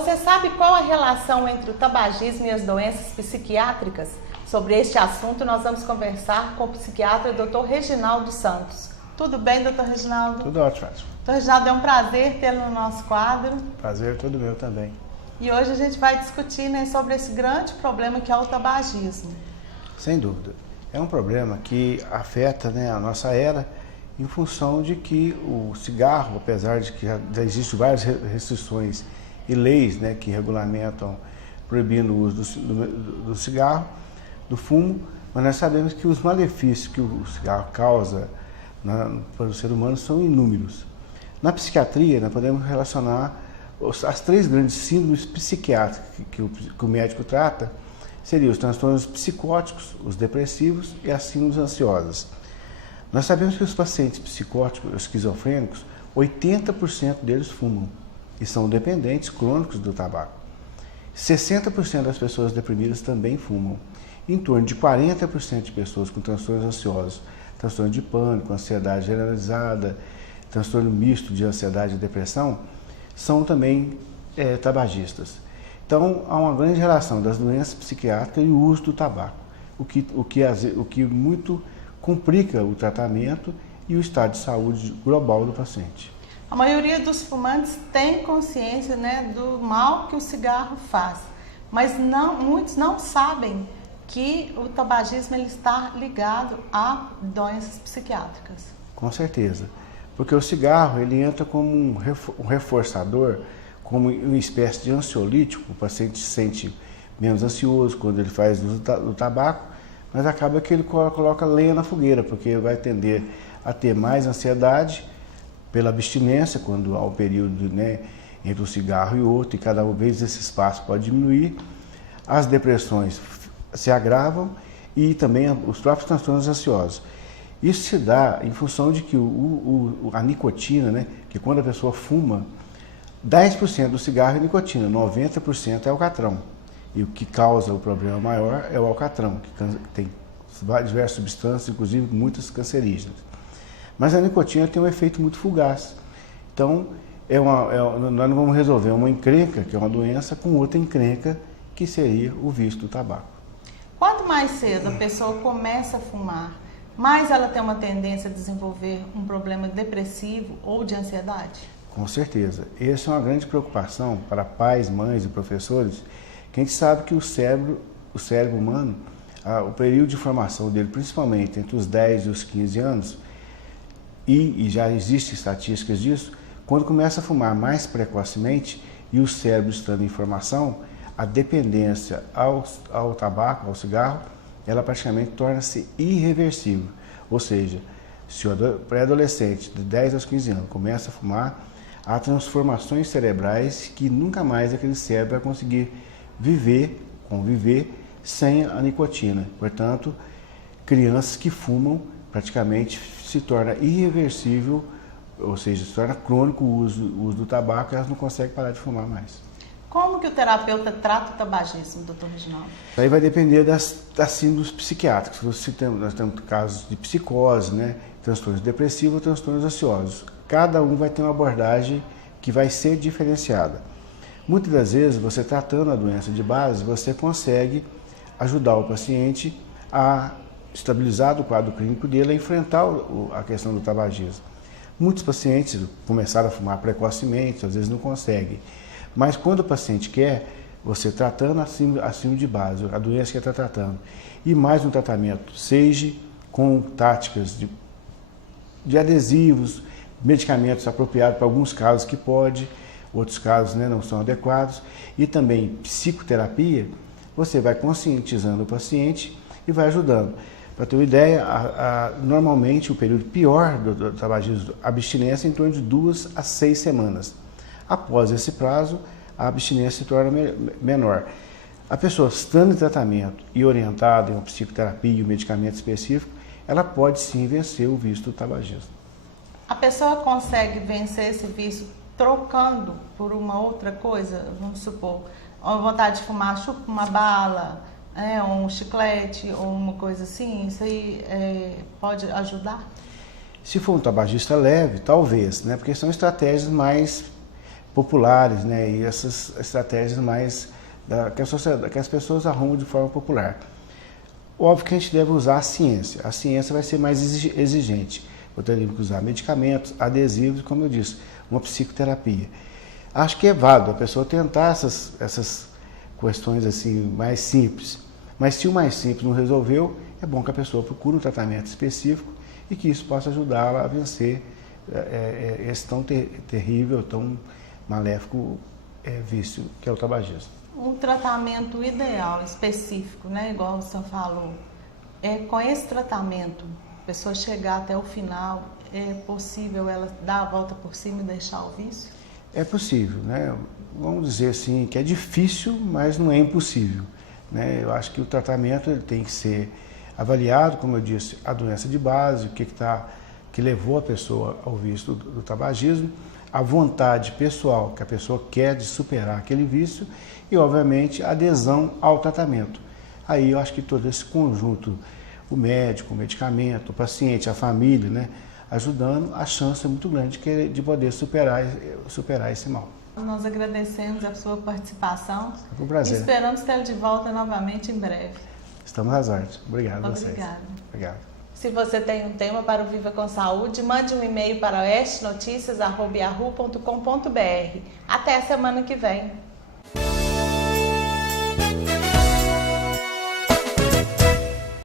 você sabe qual a relação entre o tabagismo e as doenças psiquiátricas? Sobre este assunto, nós vamos conversar com o psiquiatra Dr. Reginaldo Santos. Tudo bem, doutor Reginaldo? Tudo ótimo, Fátima. Doutor Reginaldo, é um prazer tê-lo no nosso quadro. Prazer todo meu também. E hoje a gente vai discutir, né, sobre esse grande problema que é o tabagismo. Sem dúvida. É um problema que afeta, né, a nossa era em função de que o cigarro, apesar de que já existem várias restrições e leis, né, que regulamentam proibindo o uso do cigarro, do fumo, mas nós sabemos que os malefícios que o cigarro causa para o ser humano são inúmeros. Na psiquiatria, nós podemos relacionar as três grandes síndromes psiquiátricas que o médico trata, seriam os transtornos psicóticos, os depressivos e as síndromes ansiosas. Nós sabemos que os pacientes psicóticos, esquizofrênicos, 80% deles fumam e são dependentes crônicos do tabaco. 60% das pessoas deprimidas também fumam. Em torno de 40% de pessoas com transtornos ansiosos, transtorno de pânico, ansiedade generalizada, transtorno misto de ansiedade e depressão, são também tabagistas. Então, há uma grande relação das doenças psiquiátricas e o uso do tabaco, o que muito complica o tratamento e o estado de saúde global do paciente. A maioria dos fumantes tem consciência, né, do mal que o cigarro faz, mas muitos não sabem que o tabagismo ele está ligado a doenças psiquiátricas. Com certeza, porque o cigarro ele entra como um reforçador, como uma espécie de ansiolítico. O paciente se sente menos ansioso quando ele faz uso do tabaco, mas acaba que ele coloca lenha na fogueira, porque vai tender a ter mais ansiedade pela abstinência, quando há um período, né, entre um cigarro e outro, e cada vez esse espaço pode diminuir. As depressões se agravam e também os próprios transtornos ansiosos. Isso se dá em função de que a nicotina, né, que quando a pessoa fuma, 10% do cigarro é nicotina, 90% é alcatrão. E o que causa o problema maior é o alcatrão, que tem diversas substâncias, inclusive muitas cancerígenas. Mas a nicotina tem um efeito muito fugaz. Então, nós não vamos resolver uma encrenca, que é uma doença, com outra encrenca, que seria o vício do tabaco. Quanto mais cedo a pessoa começa a fumar, mais ela tem uma tendência a desenvolver um problema depressivo ou de ansiedade? Com certeza. Essa é uma grande preocupação para pais, mães e professores, que a gente sabe que o cérebro humano, o período de formação dele, principalmente entre os 10 e os 15 anos, e já existem estatísticas disso, quando começa a fumar mais precocemente e o cérebro estando em formação, a dependência ao tabaco, ao cigarro, ela praticamente torna-se irreversível. Ou seja, se o pré-adolescente de 10 aos 15 anos começa a fumar, há transformações cerebrais que nunca mais aquele cérebro vai conseguir conviver sem a nicotina. Portanto, crianças que fumam praticamente se torna irreversível, ou seja, se torna crônico o uso do tabaco e elas não conseguem parar de fumar mais. Como que o terapeuta trata o tabagismo, doutor Reginaldo? Aí vai depender das síndromes psiquiátricas. Nós temos casos de psicose, né? Transtornos depressivos, transtornos ansiosos. Cada um vai ter uma abordagem que vai ser diferenciada. Muitas das vezes, você tratando a doença de base, você consegue ajudar o paciente a estabilizar o quadro clínico dele, a enfrentar a questão do tabagismo. Muitos pacientes começaram a fumar precocemente, às vezes não conseguem. Mas quando o paciente quer, você tratando acima de base, a doença que está tratando, e mais um tratamento, seja com táticas de adesivos, medicamentos apropriados para alguns casos que pode, outros casos, né, não são adequados, e também psicoterapia, você vai conscientizando o paciente e vai ajudando. Para ter uma ideia, normalmente o período pior do tabagismo, a abstinência é em torno de 2 a 6 semanas. Após esse prazo, a abstinência se torna menor. A pessoa estando em tratamento e orientada em uma psicoterapia e um medicamento específico, ela pode sim vencer o vício do tabagismo. A pessoa consegue vencer esse vício trocando por uma outra coisa? Vamos supor, a vontade de fumar, chupa uma bala, ou um chiclete, ou uma coisa assim, isso aí pode ajudar? Se for um tabagista leve, talvez, né? Porque são estratégias mais populares, né? E essas estratégias mais que as pessoas arrumam de forma popular. Óbvio que a gente deve usar a ciência vai ser mais exigente. Eu teria que usar medicamentos, adesivos, como eu disse, uma psicoterapia. Acho que é válido a pessoa tentar essas questões assim mais simples. Mas se o mais simples não resolveu, é bom que a pessoa procure um tratamento específico e que isso possa ajudá-la a vencer esse tão terrível, tão maléfico vício que é o tabagismo. Um tratamento ideal, específico, né? Igual o senhor falou, com esse tratamento, a pessoa chegar até o final, é possível ela dar a volta por cima e deixar o vício? É possível, né? Vamos dizer assim, que é difícil, mas não é impossível, né? Eu acho que o tratamento ele tem que ser avaliado, como eu disse, a doença de base, o que levou a pessoa ao vício do tabagismo, a vontade pessoal que a pessoa quer de superar aquele vício e, obviamente, a adesão ao tratamento. Aí eu acho que todo esse conjunto, o médico, o medicamento, o paciente, a família, né, ajudando, a chance é muito grande de poder superar esse mal. Nós agradecemos a sua participação. Foi um prazer. E esperamos tê-lo de volta novamente em breve. Estamos às ordens. Obrigado a vocês. Obrigada. Obrigado. Se você tem um tema para o Viva com Saúde, mande um e-mail para oestenoticias@yahoo.com.br. Até a semana que vem.